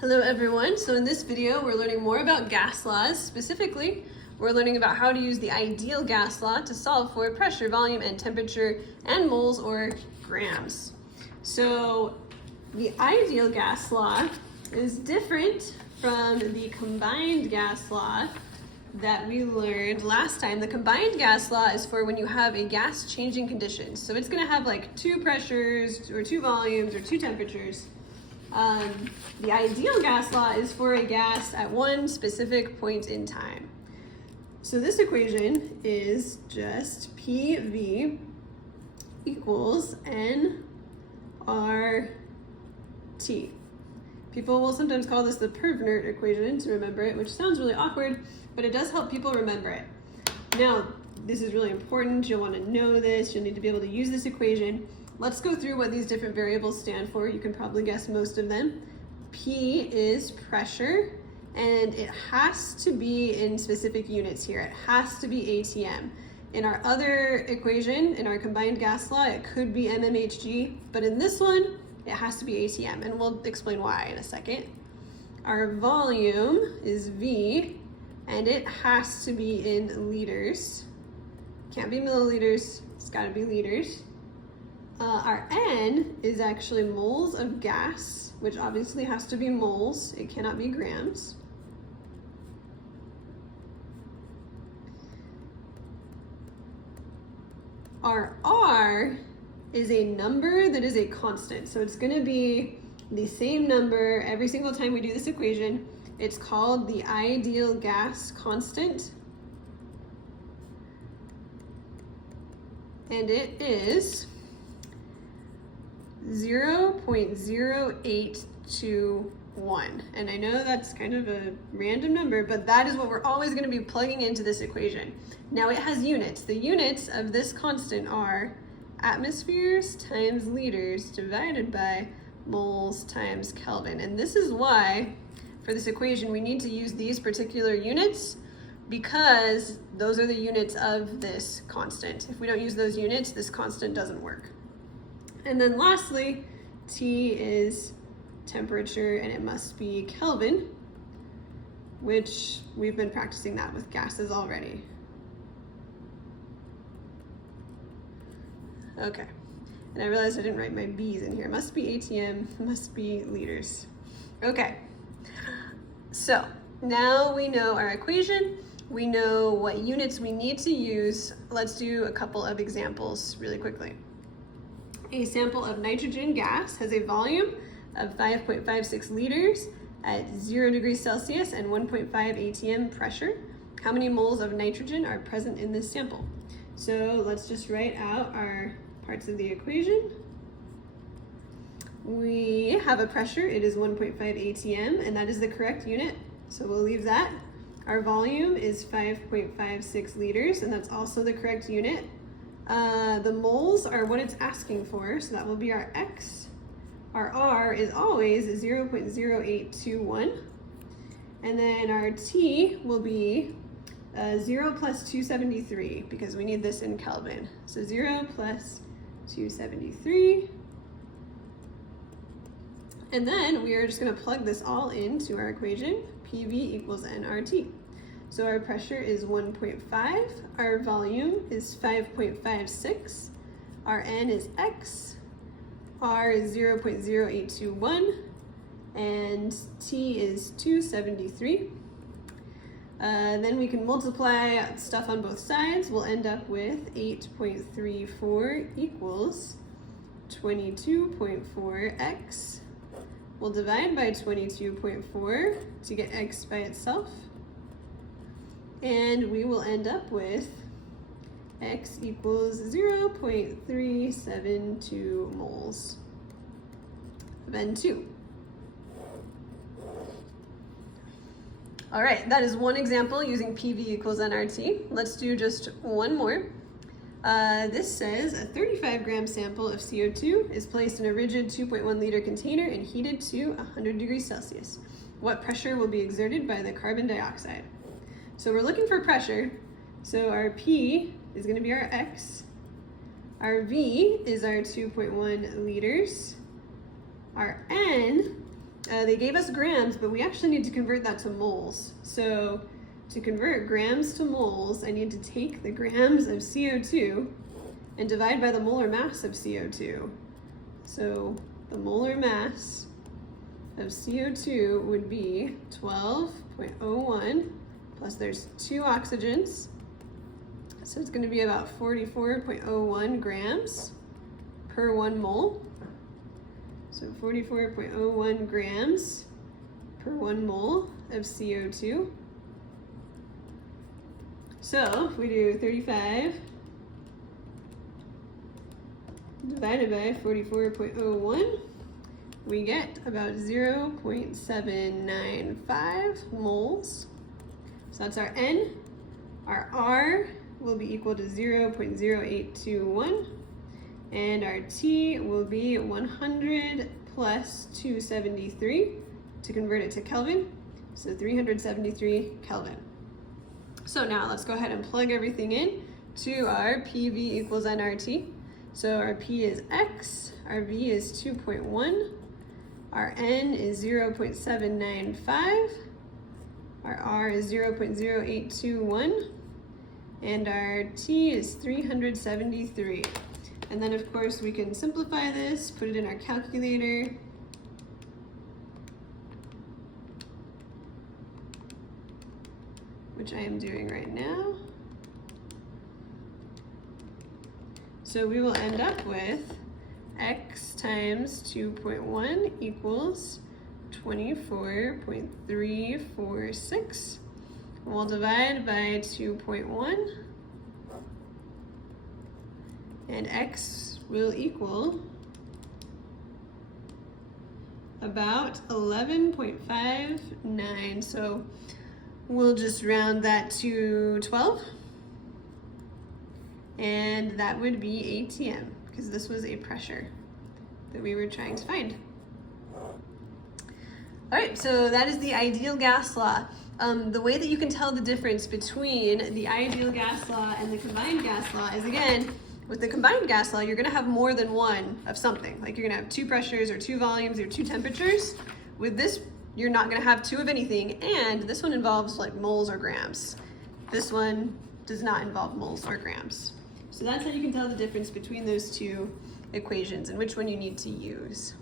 Hello everyone, so in this video we're learning more about gas laws. Specifically, we're learning about how to use the ideal gas law to solve for pressure, volume, and temperature, and moles or grams. So the ideal gas law is different from the combined gas law that we learned last time. The combined gas law is for when you have a gas changing condition. So it's gonna have like two pressures or two volumes or two temperatures. The ideal gas law is for a gas at one specific point in time. So this equation is just PV equals nRT. People will sometimes call this the Pevnert equation to remember it, which sounds really awkward, but it does help people remember it. Now, this is really important. You'll want to know this. You'll need to be able to use this equation. Let's go through what these different variables stand for. You can probably guess most of them. P is pressure, and it has to be in specific units here. It has to be ATM. In our other equation, in our combined gas law, it could be mmHg, but in this one, it has to be ATM, and we'll explain why in a second. Our volume is V, and it has to be in liters. Can't be milliliters, it's gotta be liters. Our N is actually moles of gas, which obviously has to be moles. It cannot be grams. Our R is a number that is a constant. So it's gonna be the same number every single time we do this equation. It's called the ideal gas constant. And it is 0.0821. And I know that's kind of a random number, but that is what we're always going to be plugging into this equation. Now it has units. The units of this constant are atmospheres times liters divided by moles times Kelvin. And this is why for this equation we need to use these particular units, because those are the units of this constant. If we don't use those units, this constant doesn't work. And then lastly, T is temperature, and it must be Kelvin, which we've been practicing that with gases already. Okay, and I realized I didn't write my B's in here. It must be ATM, must be liters. Okay, so now we know our equation. We know what units we need to use. Let's do a couple of examples really quickly. A sample of nitrogen gas has a volume of 5.56 liters at 0 degrees Celsius and 1.5 atm pressure. How many moles of nitrogen are present in this sample? So let's just write out our parts of the equation. We have a pressure, it is 1.5 atm, and that is the correct unit, so we'll leave that. Our volume is 5.56 liters, and that's also the correct unit. The moles are what it's asking for, so that will be our X. Our R is always 0.0821. And then our T will be 0 plus 273, because we need this in Kelvin. So 0 plus 273. And then we are just going to plug this all into our equation. PV equals nRT. So our pressure is 1.5, our volume is 5.56, our N is X, R is 0.0821, and T is 273. Then we can multiply stuff on both sides. We'll end up with 8.34 equals 22.4x. We'll divide by 22.4 to get X by itself. And we will end up with X equals 0.372 moles of N2. All right, that is one example using PV equals nRT. Let's do just one more. This says a 35 gram sample of CO2 is placed in a rigid 2.1 liter container and heated to 100 degrees Celsius. What pressure will be exerted by the carbon dioxide? So we're looking for pressure. So our P is going to be our X. Our V is our 2.1 liters. Our N, they gave us grams, but we actually need to convert that to moles. So to convert grams to moles, I need to take the grams of CO2 and divide by the molar mass of CO2. So the molar mass of CO2 would be 12.01, plus there's 2 oxygens. So it's going to be about 44.01 grams per 1 mole. So 44.01 grams per 1 mole of CO2. So if we do 35 divided by 44.01, we get about 0.795 moles. So that's our N. Our R will be equal to 0.0821, and our T will be 100 plus 273 to convert it to Kelvin, so 373 Kelvin. So now let's go ahead and plug everything in to our PV equals nRT. So our P is X, our V is 2.1, our N is 0.795, our R is 0.0821, and our T is 373. And then of course we can simplify this, put it in our calculator. Which I am doing right now. So we will end up with X times 2.1 equals 24.346. We'll divide by 2.1, and X will equal about 11.59. So we'll just round that to 12, and that would be ATM, because this was a pressure that we were trying to find. All right, so that is the ideal gas law. The way that you can tell the difference between the ideal gas law and the combined gas law is, again, with the combined gas law, you're gonna have more than one of something. Like you're gonna have 2 pressures or 2 volumes or 2 temperatures. With this, you're not gonna have 2 of anything, and this one involves like moles or grams. This one does not involve moles or grams. So that's how you can tell the difference between those 2 equations and which one you need to use.